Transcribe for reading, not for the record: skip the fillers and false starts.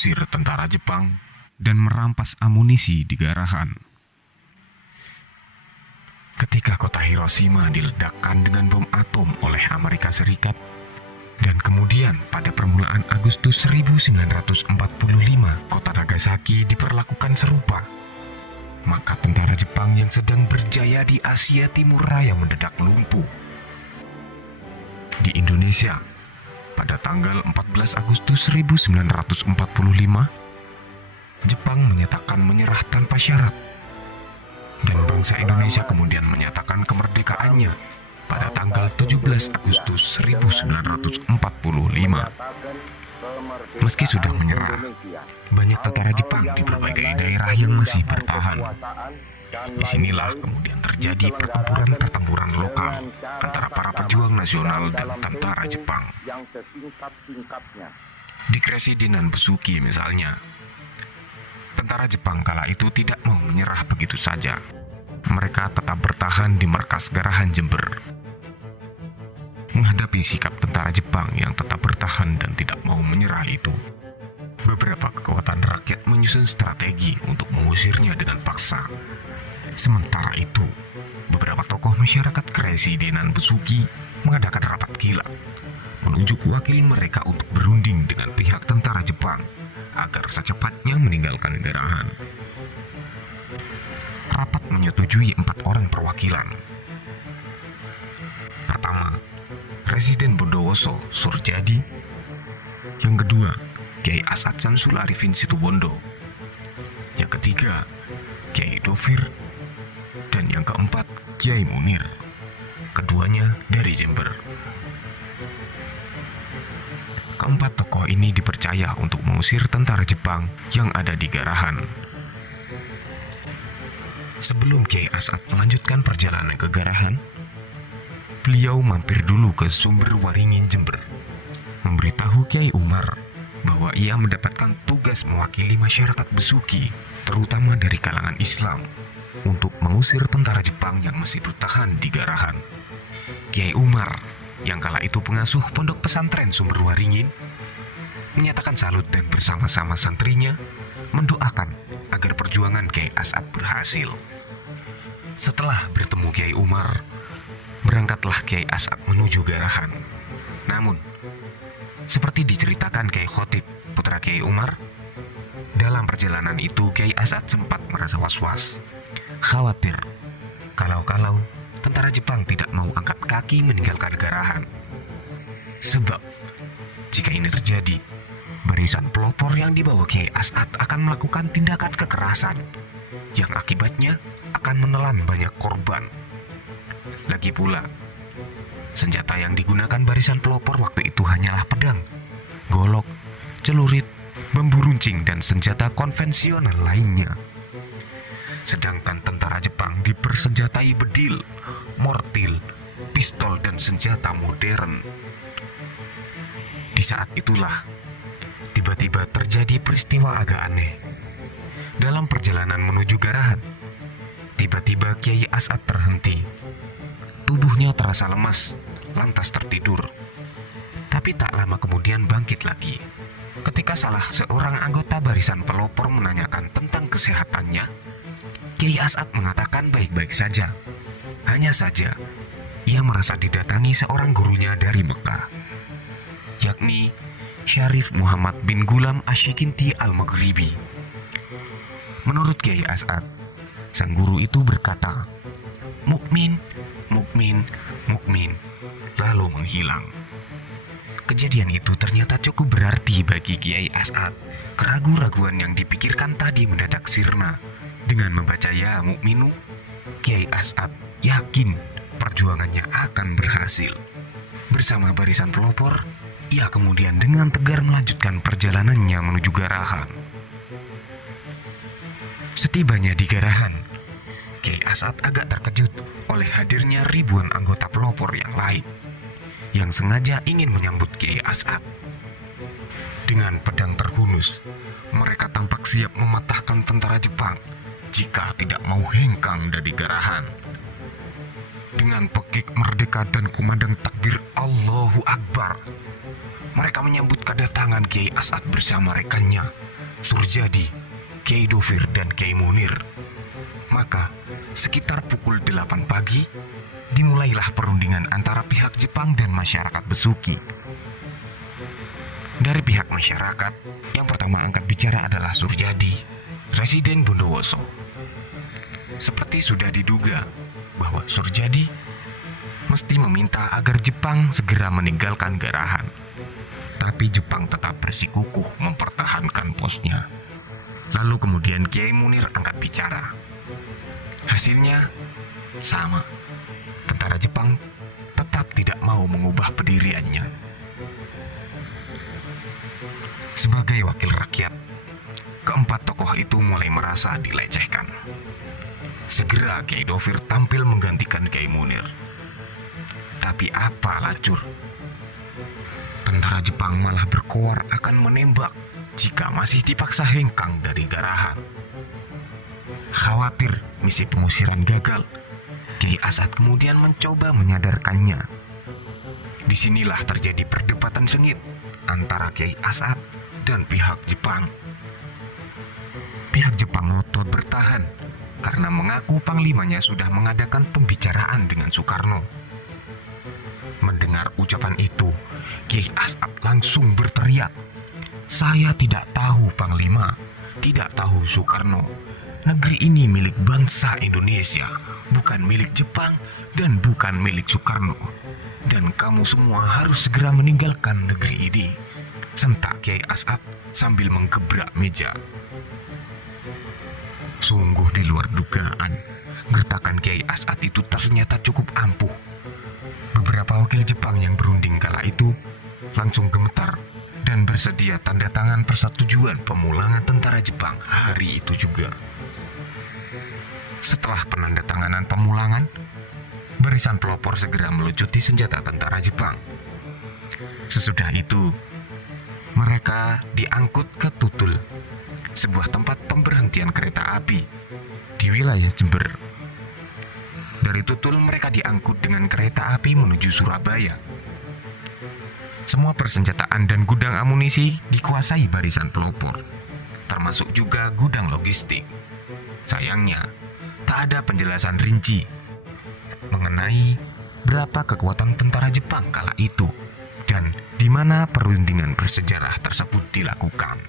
mengusir tentara Jepang dan merampas amunisi di Garahan. Ketika kota Hiroshima diledakkan dengan bom atom oleh Amerika Serikat, dan kemudian pada permulaan Agustus 1945 kota Nagasaki diperlakukan serupa, maka tentara Jepang yang sedang berjaya di Asia Timur Raya mendadak lumpuh. Di Indonesia, pada tanggal 14 Agustus 1945, Jepang menyatakan menyerah tanpa syarat, dan bangsa Indonesia kemudian menyatakan kemerdekaannya pada tanggal 17 Agustus 1945. Meski sudah menyerah, banyak tentara Jepang di berbagai daerah yang masih bertahan. Disinilah kemudian terjadi pertempuran lokal antara para pejuang nasional dan tentara Jepang. Di Kresidenan Besuki misalnya, tentara Jepang kala itu tidak mau menyerah begitu saja. Mereka tetap bertahan di markas Garahan Jember. Menghadapi sikap tentara Jepang yang tetap bertahan dan tidak mau menyerah itu, beberapa kekuatan rakyat menyusun strategi untuk mengusirnya dengan paksa. Sementara itu, beberapa tokoh masyarakat Kresidenan Besuki mengadakan rapat kilat, menunjuk wakil mereka untuk berunding dengan pihak tentara Jepang agar secepatnya meninggalkan Garahan. Rapat menyetujui 4 orang perwakilan. Pertama, Presiden Bondowoso Surjadi. Yang kedua, Kiai Asad Syamsul Arifin Situbondo. Yang ketiga, Kiai Dovir. Dan yang keempat, Kiai Munir. Keduanya dari Jember. Keempat tokoh ini dipercaya untuk mengusir tentara Jepang yang ada di Garahan. Sebelum Kiai Asad melanjutkan perjalanan ke Garahan, beliau mampir dulu ke Sumber Waringin Jember, memberitahu Kiai Umar bahwa ia mendapatkan tugas mewakili masyarakat Besuki, terutama dari kalangan Islam, untuk mengusir tentara Jepang yang masih bertahan di Garahan. Kiai Umar, yang kala itu pengasuh pondok pesantren Sumber Waringin, menyatakan salut dan bersama-sama santrinya mendoakan agar perjuangan Kiai Asad berhasil. Setelah bertemu Kiai Umar, berangkatlah Kiai Asad menuju Garahan. Namun, seperti diceritakan Kiai Khotib, putra Kiai Umar, dalam perjalanan itu Kiai Asad sempat merasa was-was, khawatir kalau-kalau tentara Jepang tidak mau angkat kaki meninggalkan Garahan. Sebab, jika ini terjadi, barisan pelopor yang dibawa Kiai Asad akan melakukan tindakan kekerasan yang akibatnya akan menelan banyak korban. Lagi pula, senjata yang digunakan barisan pelopor waktu itu hanyalah pedang, golok, celurit, bambu runcing, dan senjata konvensional lainnya. Sedangkan tentara Jepang dipersenjatai bedil, mortir, pistol, dan senjata modern. Di saat itulah, tiba-tiba terjadi peristiwa agak aneh. Dalam perjalanan menuju Garahan, tiba-tiba Kiai Asad terhenti. Tubuhnya terasa lemas, lantas tertidur. Tapi tak lama kemudian bangkit lagi. Ketika salah seorang anggota barisan pelopor menanyakan tentang kesehatannya, Kiai Asad mengatakan baik-baik saja. Hanya saja, ia merasa didatangi seorang gurunya dari Mekah, yakni Syarif Muhammad bin Gulam Ashikinti Al-Maghribi. Menurut Kiai Asad, sang guru itu berkata, "Mukmin, mukmin, mukmin," lalu menghilang. Kejadian itu ternyata cukup berarti bagi Kiai Asad. Keraguan-raguan yang dipikirkan tadi mendadak sirna. Dengan membaca Ya Mukminu, Kiai Asad yakin perjuangannya akan berhasil. Bersama barisan pelopor, ia kemudian dengan tegar melanjutkan perjalanannya menuju Garahan. Setibanya di Garahan, Kiai Asad agak terkejut oleh hadirnya ribuan anggota pelopor yang lain yang sengaja ingin menyambut Kiai Asad. Dengan pedang terhunus, mereka tampak siap mematahkan tentara Jepang jika tidak mau hengkang dari Garahan. Dengan pekik merdeka dan kumandang takbir Allahu Akbar, mereka menyambut kedatangan Kiai Asad bersama rekannya Surjadi, Kiai Dofir dan Kiai Munir. Maka sekitar pukul 8 pagi dimulailah perundingan antara pihak Jepang dan masyarakat Besuki. Dari pihak masyarakat, yang pertama angkat bicara adalah Surjadi, Residen Bondowoso. Seperti sudah diduga bahwa Surjadi mesti meminta agar Jepang segera meninggalkan Garahan. Tapi Jepang tetap bersikukuh mempertahankan posnya. Lalu kemudian Kiai Munir angkat bicara. Hasilnya sama. Tentara Jepang tetap tidak mau mengubah pendiriannya. Sebagai wakil rakyat, keempat tokoh itu mulai merasa dilecehkan. Segera Kiai Dofir tampil menggantikan Kiai Munir. Tapi apa lacur? Tentara Jepang malah berkoar akan menembak jika masih dipaksa hengkang dari Garahan. Khawatir misi pengusiran gagal, Kiai As'ad kemudian mencoba menyadarkannya. Disinilah terjadi perdebatan sengit antara Kiai As'ad dan pihak Jepang. Pihak Jepang ngotot bertahan karena mengaku panglimanya sudah mengadakan pembicaraan dengan Soekarno. Mendengar ucapan itu, Kiai As'ad langsung berteriak, "Saya tidak tahu Panglima, tidak tahu Soekarno. Negeri ini milik bangsa Indonesia, bukan milik Jepang dan bukan milik Soekarno. Dan kamu semua harus segera meninggalkan negeri ini," sentak Kiai As'ad sambil menggebrak meja. Sungguh di luar dugaan, gertakan Kiai As'ad itu ternyata cukup ampuh. Beberapa wakil Jepang yang berunding kala itu langsung gemetar dan bersedia tanda tangan persetujuan pemulangan tentara Jepang hari itu juga. Setelah penandatanganan pemulangan, barisan pelopor segera melucuti senjata tentara Jepang. Sesudah itu, mereka diangkut ke Tutul, sebuah tempat pemberhentian kereta api di wilayah Jember. Dari Tutul mereka diangkut dengan kereta api menuju Surabaya. Semua persenjataan dan gudang amunisi dikuasai barisan pelopor, termasuk juga gudang logistik. Sayangnya, tak ada penjelasan rinci mengenai berapa kekuatan tentara Jepang kala itu dan di mana perundingan bersejarah tersebut dilakukan.